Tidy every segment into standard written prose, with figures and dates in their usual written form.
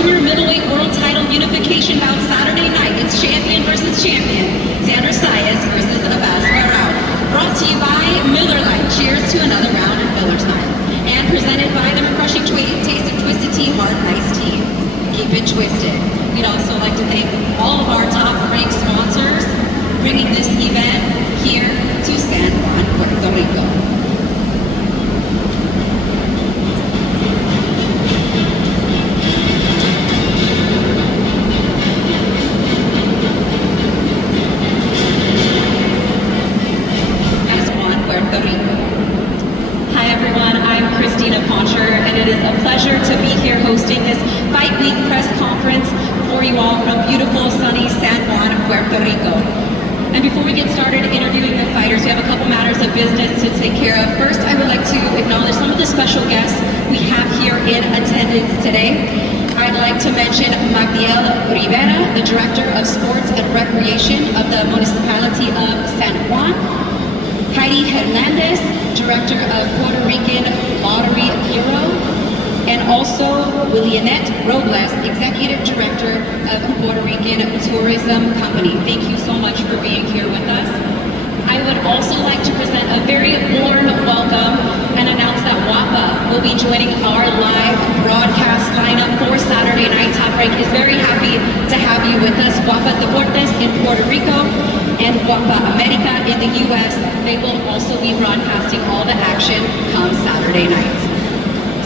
junior middleweight world title unification bout Saturday night. It's champion versus champion. ZAYAS versus BARAOU. Brought to you by Miller Lite. Cheers to another round of Miller time. And presented by the refreshing taste of Twisted Tea Hard Iced Tea. Keep it twisted. We'd also like to thank all of our top-ranked sponsors bringing this event here to San Juan, Puerto Rico. To be here hosting this Fight Week press conference for you all from beautiful, sunny San Juan, Puerto Rico. And before we get started interviewing the fighters, we have a couple matters of business to take care of. First, I would like to acknowledge some of the special guests we have here in attendance today. I'd like to mention Yadriel Rivera, the Director of Sports and Recreation of the Municipality of San Juan. Heidi Hernandez, Director of Puerto Rican Lottery Bureau. And also Willianette Robles, Executive Director of Puerto Rican Tourism Company. Thank you so much for being here with us. I would also like to present a very warm welcome and announce that WAPA will be joining our live broadcast lineup for Saturday night. Top Rank is very happy to have you with us. WAPA Deportes in Puerto Rico and WAPA America in the US. They will also be broadcasting all the action come Saturday night.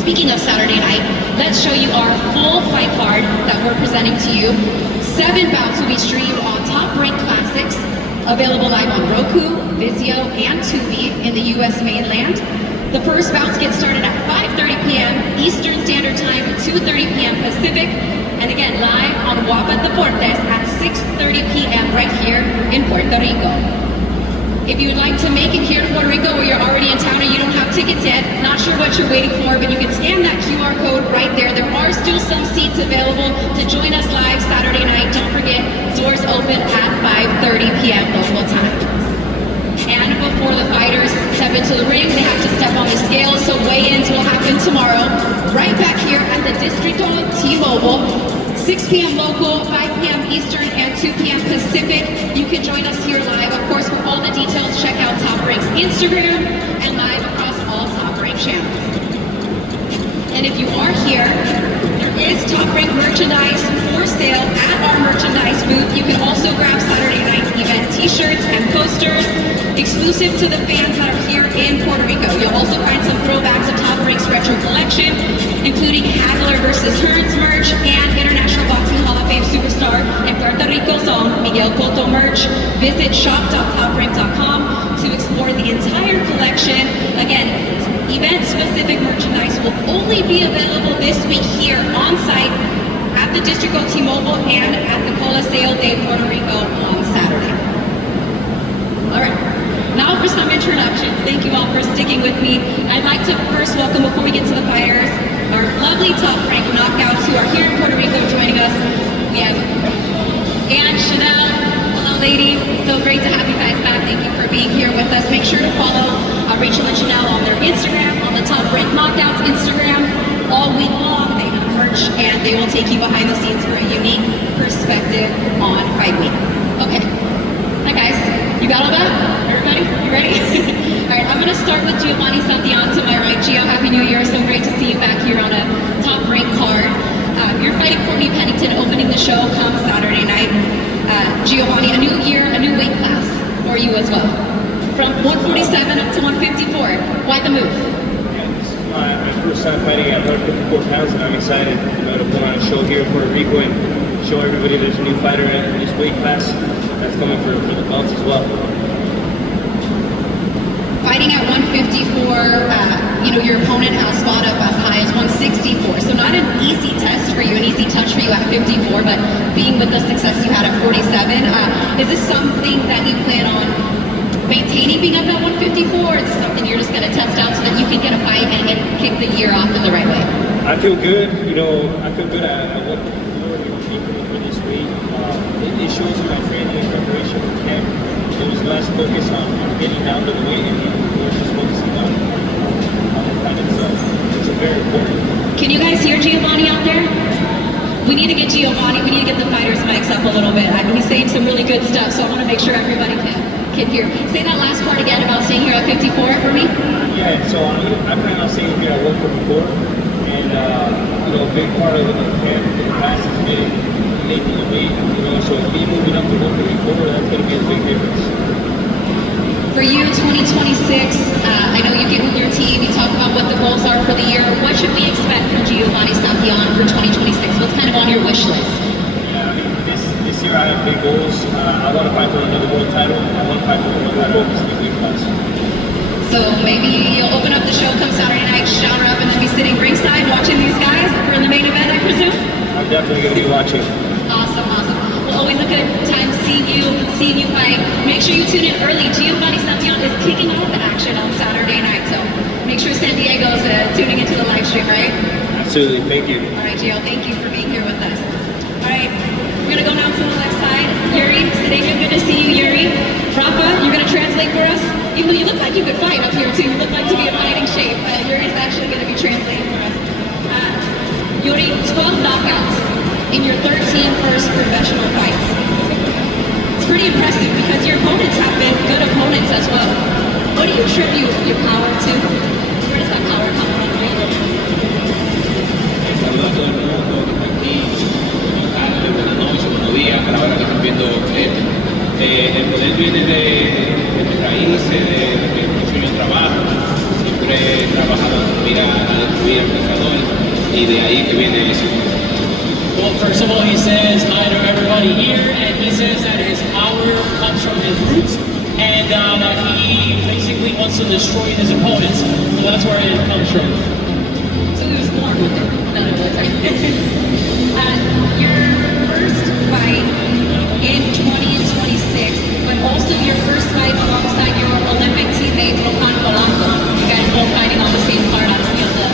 Speaking of Saturday night, let's show you our full fight card that we're presenting to you. 7 bouts will be streamed on Top Rank Classics, available live on Roku, Vizio, and Tubi in the US mainland. The first bouts get started at 5:30 p.m. Eastern Standard Time, 2:30 p.m. Pacific, and again live on WAPA Deportes at 6:30 p.m. right here in Puerto Rico. If you would like to make it here to Puerto Rico or you're already in town and you don't have tickets yet, not sure what you're waiting for, but you can scan that QR code right there. There are still some seats available to join us live Saturday night. Don't forget, doors open at 5:30 p.m. local time. And before the fighters step into the ring, they have to step on the scales, so weigh-ins will happen tomorrow, right back here at the Distrito T-Mobile. 6 p.m. local, 5 p.m. Eastern, and 2 p.m. Pacific. You can join us here live. Of course, for all the details, check out Top Rank's Instagram and live across all Top Rank channels. And if you are here, there is Top Rank merchandise for sale at our merchandise booth. You can also grab Saturday night's event t-shirts and posters exclusive to the fans that are here in Puerto Rico. You'll also find some throwbacks of Top Rank's retro collection, including Hagler vs. Hearns merch and International Boxing Hall of Fame superstar and Puerto Rico's own Miguel Cotto merch. Visit shop.toprank.com to explore the entire collection. Again, event-specific merchandise will only be available this week here on site at the Distrito T-Mobile and at the Coliseo de Puerto Rico on Saturday. All right. Now for some introductions. Thank you all for sticking with me. I'd like to first welcome, before we get to the fighters, our lovely Top Rank knockouts who are here in Puerto Rico joining us. We have Ann, Chanel. Hello, ladies. So great to have you guys back. Thank you for being here with us. Make sure to follow Rachel and Chanel on their Instagram, on the Top Rank Knockouts Instagram. All week long, they have merch, and they will take you behind the scenes for a unique perspective on Fight Week. Okay. Hi, guys. You got all that? Everybody? You ready? All right, I'm going to start with Giovanni Santillan to my right. Gio, Happy New Year. So great to see you back here on a Top Rank card. You're fighting Courtney Pennington, opening the show come Saturday night. Giovanni, a new year, a new weight class for you as well. From 147 up to 154. Why the move? Yeah, this is my first time fighting at 154 pounds, and I'm excited to put on a show here in Puerto Rico and show everybody there's a new fighter in this weight class that's coming for the belts as well. Fighting at 154, your opponent has fought up as high as 164, so not an easy test for you, an easy touch for you at 54, but being with the success you had at 47, is this something that you plan on maintaining being up at 154, or is this something you're just going to test out so that you can get a fight and kick the year off in the right way? I feel good, I feel good at what for this week. It shows you my training and preparation for camp. There was less focus on getting down to the weight, and we're just focusing on the fight itself. It's very important. Can you guys hear Giovanni out there? we need to get Giovanni, we need to get the fighters' mics up a little bit. He's saying some really good stuff, so I want to make sure everybody can hear. Say that last part again about staying here at 54 for me. Yeah, so I plan on staying here at 154, and you know, a big part of the camp in the past has been making the weight. You know, so me moving up to 154, that's going to be a big difference. For you, 2026, I know you get with your team, you talk about what the goals are for the year. What should we expect from Giovanni Santillan for 2026? What's kind of on your wish list? Yeah, I mean, this year I have big goals. I want to fight for another world title. I want to fight for the world title in this weight class. So maybe you'll open up the show come Saturday night, shower up, and then be sitting ringside watching these guys for the main event, I presume? I'm definitely going to be watching. Awesome, awesome. Well, always a good time seeing you fight. Make sure you tune in early. Giovanni Santillan is kicking off the action on Saturday night, so make sure San Diego's tuning into the live stream, right? Absolutely, thank you. All right, Gio, thank you for being here with us. All right, we're gonna go now to the left side. Yuri, Sedena, good to see you, Yuri. Rafa, you're gonna translate for us? Even though you look like you could fight up here too, you look like to be in fighting shape. Yuri's actually gonna be translating for us. Yuri, 12 knockouts in your 13 first professional fights. It's pretty impressive because your opponents have been good opponents as well. What do you attribute your power to? Where does that power come from? Saludos a todo el mundo que está aquí, buenas tardes, buenas noches, buenos días, a la hora que están viendo esto. El poder viene de mis raíces, de que mucho yo trabajo, siempre he trabajado a destruir al pensador y de ahí que viene eso. Well, first of all, he says hi to everybody here, and he says that his power comes from his roots, and that he basically wants to destroy his opponents. So that's where it comes from. So he was born with it. No, your first fight in 20 and 26, but also your first fight alongside your Olympic teammate, Rohan Polanco. You guys both fighting on the same card, obviously, of the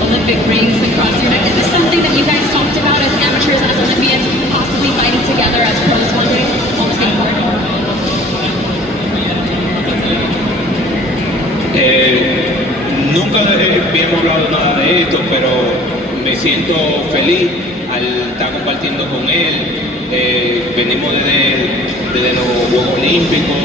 Olympic rings across your neck. Is this something that you guys talked about as amateurs, as Olympians, possibly fighting together as pros one day on the same card? Nunca habíamos hablado nada de esto, pero me siento feliz al estar compartiendo con él. Venimos desde los Juegos Olímpicos,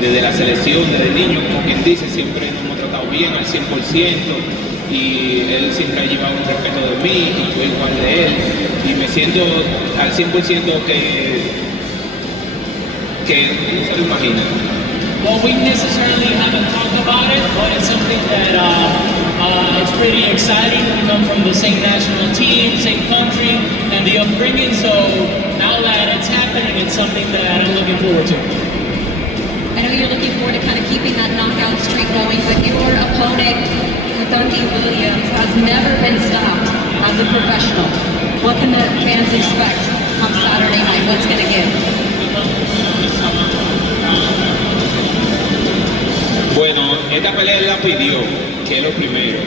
desde la selección, desde niños, como quien dice, siempre nos hemos tratado bien al 100%. Y él siempre ha llevado un respeto de mí y yo igual de él, y me siento al 100% que no se lo imagina. Well, we necessarily haven't talked about it, but it's something that it's pretty exciting. We come from the same national team, same country, and the upbringing, so now that it's happening, it's something that I'm looking forward to. I know you're looking forward to kind of keeping that knockout streak going, but your opponent, Dundee Williams, has never been stopped as a professional. What can the fans expect on Saturday night? What's going to give? Bueno, esta pelea él la pidió, que es lo primero.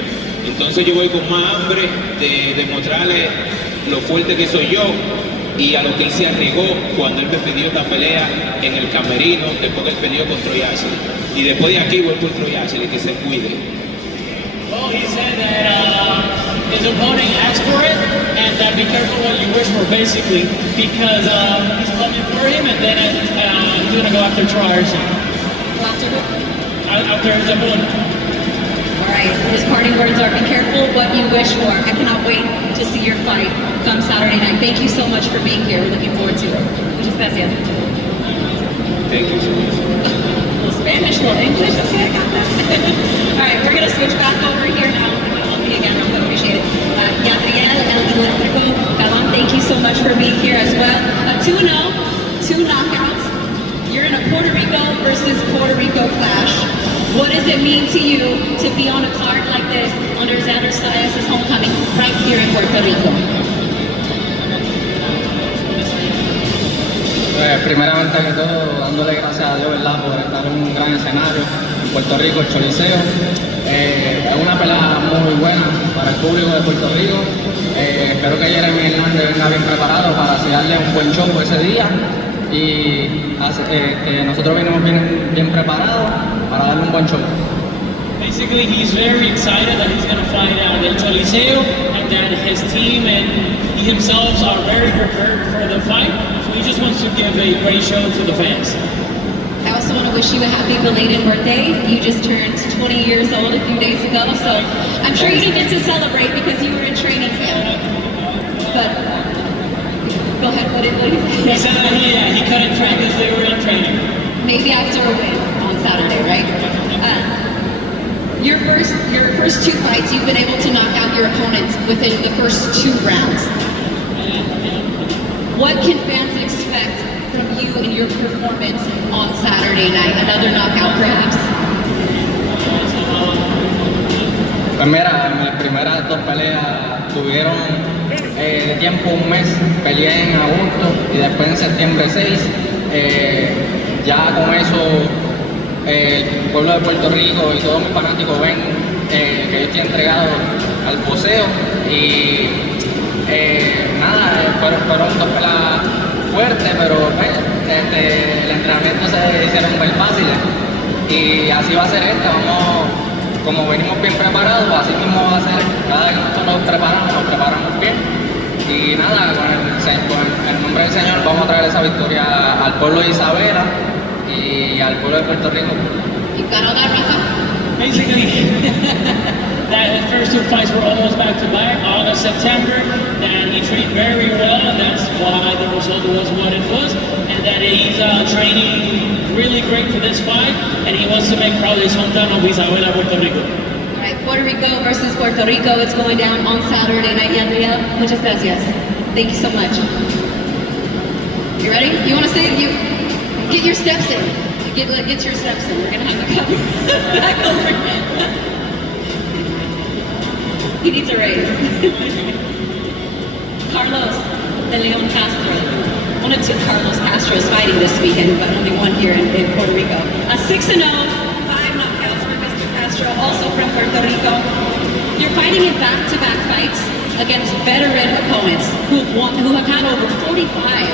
Entonces yo voy con más hambre de demostrarle lo fuerte que soy yo y a lo que él se arriesgó cuando él me pidió esta pelea en el camerino, después que él peleó con Troy Ashley. Y después de aquí voy por Troy Ashley, que se cuide. Well, he said that his opponent asked for it, and that be careful what you wish for, basically, because he's coming for him, and then he's going to go after Troy Arson. After his opponent. All right, his parting words are, be careful what you wish for. I cannot wait to see your fight come Saturday night. Thank you so much for being here. We're looking forward to it. Muchas gracias. Thank you so much. A little Spanish, a little English. Okay, I got that. All right, we're going to switch back over here now. Again, I appreciate it. Yadriel, Caban, thank you so much for being here as well. 2-0, 2 knockouts. You're in a Puerto Rico versus Puerto Rico clash. What does it mean to you to be on a card like this under Xander Sayas' homecoming right here in Puerto Rico? Pues primeramente que todo, dándole gracias a Dios, ¿verdad?, por estar en un gran escenario en Puerto Rico, el Choliseo. Es una pelea muy buena para el público de Puerto Rico. Espero que Jeremy Hernández venga bien preparado para así darle un buen show ese día. Y que nosotros venimos bien preparados para darle un buen show. Basically, he's very excited that he's going to fight El Choliseo, and that his team and he himself are very prepared for the fight. So he just wants to give a great show to the fans. I also want to wish you a happy belated birthday. You just turned 20 years old a few days ago, so I'm sure you didn't get to celebrate because you were in training camp. But go ahead, what did you say? He said that he couldn't train because they were in training. Maybe after a win on Saturday, right? Your first two fights, you've been able to knock out your opponents within the first 2 rounds. What can fans expect from you in your performance on Saturday night? Another knockout, perhaps? Pues mira, mis primeras 2 peleas tuvieron tiempo un mes. Peleé en agosto y después en septiembre 6. Ya con eso el pueblo de Puerto Rico y todos mis fanáticos ven que yo estoy entregado al boxeo y nada, fueron 2 peleas fuertes, pero el entrenamiento se hicieron muy fáciles y así va a ser como venimos bien preparados, así mismo va a ser, cada vez que nosotros nos preparamos bien y nada, con el nombre del Señor vamos a traer esa victoria al pueblo de Isabela y al pueblo de Puerto Rico. You got all that, Rafa? Basically, that the first 2 fights were almost back to back, August, September, and he trained very well, and that's why the result was what it was, and that he's training really great for this fight, and he wants to make proud his hometown of Isabela, Puerto Rico. All right, Puerto Rico versus Puerto Rico. It's going down on Saturday night. Yadriel, muchas gracias. Thank you so much. You ready? You want to say it? Get your steps in. Get your steps in. We're gonna have a cup back over. He needs a raise. CarlosDeLeón Castro. One of 2 Carlos Castros fighting this weekend, but only one here in Puerto Rico. A 6-0, 5 knockouts for Mr. Castro, also from Puerto Rico. You're fighting in back-to-back fights against veteran opponents who have had over 45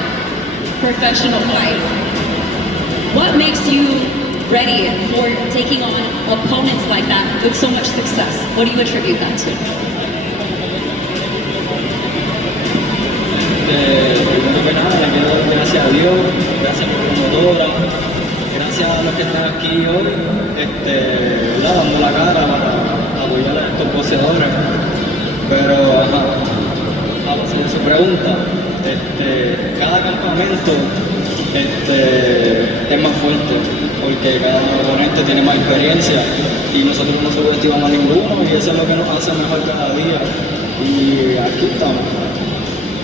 professional fights. What makes you ready for taking on opponents like that with so much success? What do you attribute that to? Primero que nada, le quiero dar gracias a Dios, gracias a mi promotora, gracias a los que están aquí hoy, dando la cara para apoyar a estos boxeadores. Pero, a base de su pregunta, cada campamento es más fuerte porque cada oponente tiene más experiencia y nosotros no subestimamos a ninguno y eso es lo que nos hace mejor cada día y aquí estamos.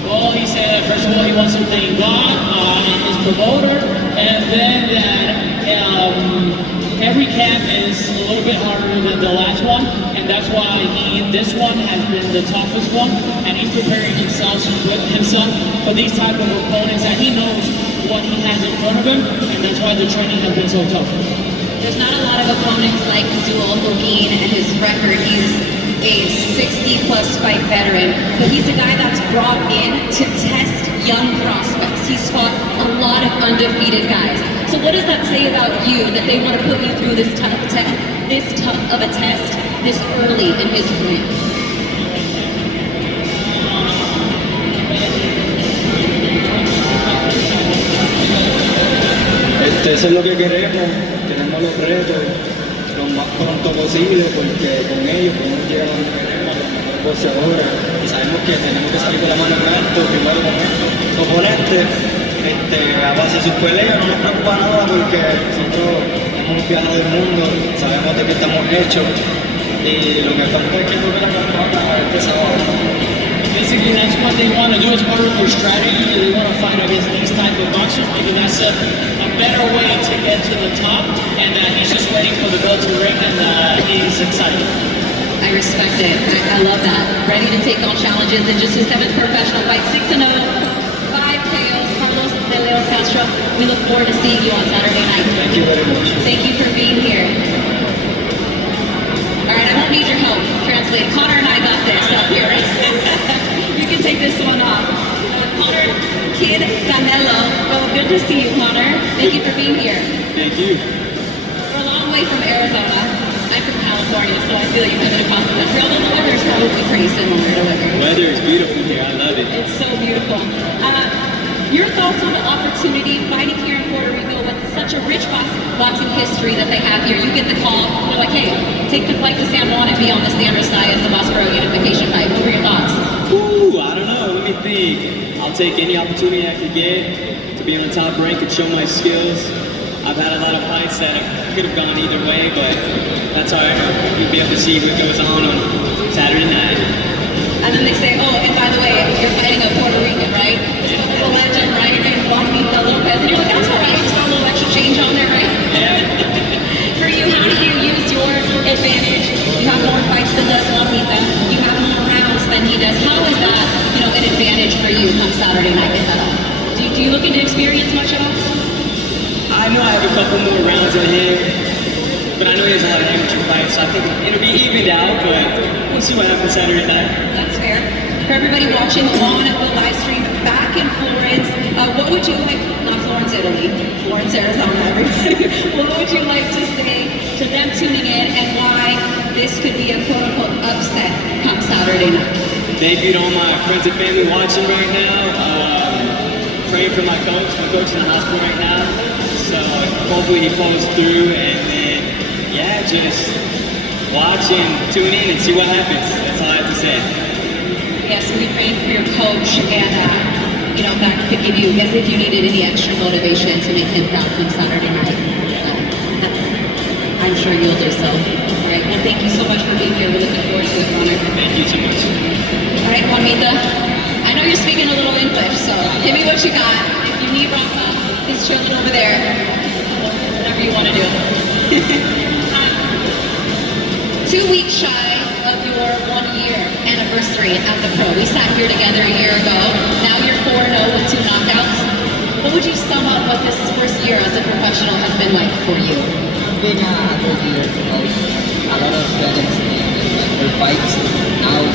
Well, he said that first of all he wants to thank God and his promoter, and then that every camp is a little bit harder than the last one, and that's why this one has been the toughest one, and he's preparing himself for these type of opponents, and he knows what he has in front of him, and that's why the training has been so tough. There's not a lot of opponents like Dual Hoguin and his record. He's a 60-plus fight veteran, but he's a guy that's brought in to test young prospects. He's fought a lot of undefeated guys. So what does that say about you, that they want to put you through this tough of a test this early in his career? Eso es lo que queremos los retos lo más pronto posible porque con ellos podemos llegar a donde queremos, a los mejores boxeadores y sabemos que tenemos que salir de la mano en alto primero con estos oponentes. A base de sus peleas no nos preocupa nada porque nosotros hemos viajado del mundo, sabemos de qué estamos hechos y lo que falta es que toque la campana este sábado. Basically, that's what they want to do as part of their strategy. They want to fight against these type of boxers because that's a better way to get to the top. And he's just waiting for the bell to ring, and he's excited. I respect it. I love that. Ready to take on challenges in just his 7th professional fight. 6-0, 5 KOs. CarlosDeLeón Castro. We look forward to seeing you on Saturday night. Thank you very much. Thank you for being here. All right, I won't need your help. Translate. Connor and I got this up here, right? You can take this one off. Connor Kid Canelo. Well, good to see you, Connor. Thank you for being here. Thank you. We're a long way from Arizona. I'm from California. California, so I feel you coming across the country. Although the weather is probably pretty similar to where you're. Weather is beautiful here. I love it. It's so beautiful. Your thoughts on the opportunity fighting here in Puerto Rico with such a rich boxing history that they have here? You get the call, they're like, hey, take the flight to San Juan and be on the Sanders Sayas, the BARAOU unification fight. What were your thoughts? Ooh, I don't know. Let me think. I'll take any opportunity I could get to be on the top rank and show my skills. I've had a lot of fights that could have gone either way, but that's all right. You'll be able to see what goes on Saturday night. And then they say, oh, and by the way, you're fighting a Puerto Rican, right? The legend, right? Your name's Juanmita, Lopez. And you're like, that's all right. Just throw a little extra change on there, right? Yeah. For you, how do you use your advantage? You have more fights than does Juanmita. You have more rounds than he does. How is that, an advantage for you come Saturday night, if at all? Do you look into experience much at all? I know I have a couple more rounds in him, but I know he has a lot of amateur fights, so I think it'll be evened out, but we'll see what happens Saturday night. That's fair. For everybody watching on the live stream back in Florence, what would you like, not Florence, Italy, Florence, Arizona, everybody, what would you like to say to them tuning in and why this could be a quote-unquote upset come Saturday night? Thank you to all my friends and family watching right now. Praying for my coach. My coach is in the hospital right now, so hopefully he pulls through, and then, yeah, just watch and tune in and see what happens. That's all I have to say. Yes, we prayed for your coach, and that could give you, as if you needed any extra motivation to make him proud come Saturday night. I'm sure you'll do so. All right, well, thank you so much for being here. We're looking forward to it, Connor. Thank you so much. All right, Juanmita, I know you're speaking a little English, so give me what you got. If you need Rafa, he's chilling over there. Whatever you want to do. 2 weeks shy of your 1-year anniversary as a pro. We sat here together a year ago. Now you're 4-0 with 2 knockouts. What would you sum up what this first year as a professional has been like for you? Being a good year, a lot of students in my first fights. Now,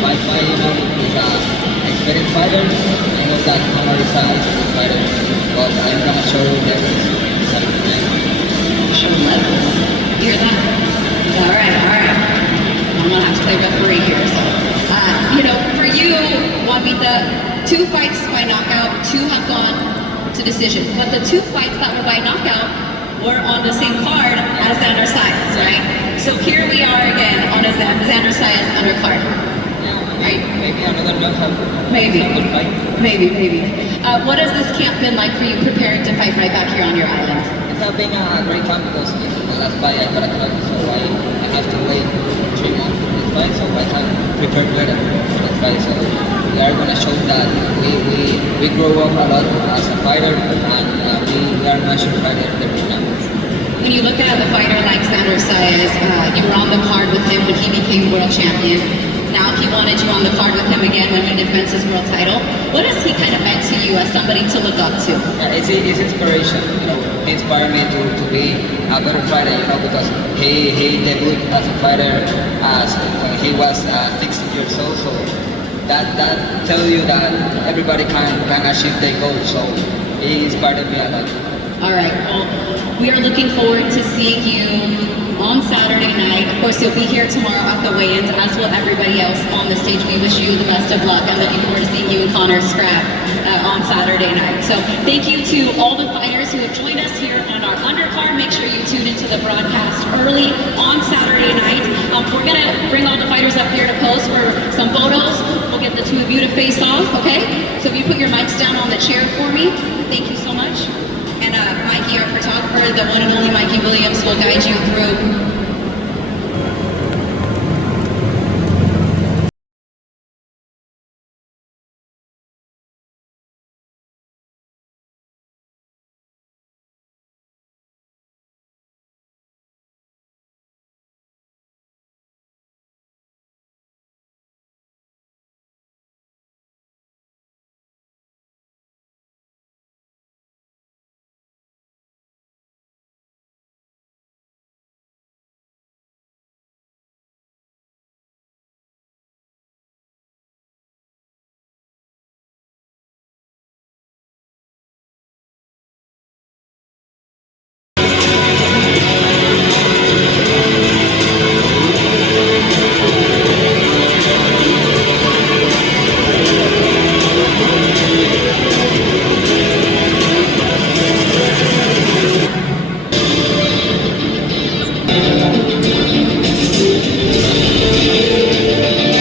my fight, is an experienced fighter. I know that Conor is a good fighter, but I'm gonna show levels. Show levels. You hear that? All right. I'm gonna have to play referee here. So, for you, Juanmita, 2 fights by knockout, 2 have gone to decision. But the 2 fights that were by knockout were on the same card as Xander Sayas, right? So here we are again on a Xander Sayas undercard, right? Maybe another knockout. Maybe. Good fight. Maybe. What has this camp been like for you preparing to fight right back here on your island? It's not been a great time because in the last fight I got a cut, so I have to wait 3 months for this fight, so I can prepare better for this fight. So we are going to show that we grow up a lot as a fighter, and we are national fighter every now. When you look at a fighter like Xander Sayas, you were on the card with him when he became world champion. Now he wanted you on the card with him again when he defends his world title. What has he kind of meant to you as somebody to look up to? It's inspiration. He inspired me to be a better fighter. Because he debuted as a fighter when he was 16 years old. So that tells you that everybody can achieve their goals. So he inspired me a lot. All right. Well, we are looking forward to seeing you on Saturday night. Of course, you'll be here tomorrow at the weigh-ins, as will everybody else on the stage. We wish you the best of luck. I'm looking forward to seeing you and Connor scrap on Saturday night. So thank you to all the fighters who have joined us here on our undercard. Make sure you tune into the broadcast early on Saturday night. We're going to bring all the fighters up here to pose for some photos. We'll get the 2 of you to face off, okay? So if you put your mics down on the chair for me, thank you so much. And Mikey, our photographer, the one and only Mikey Williams, will guide you through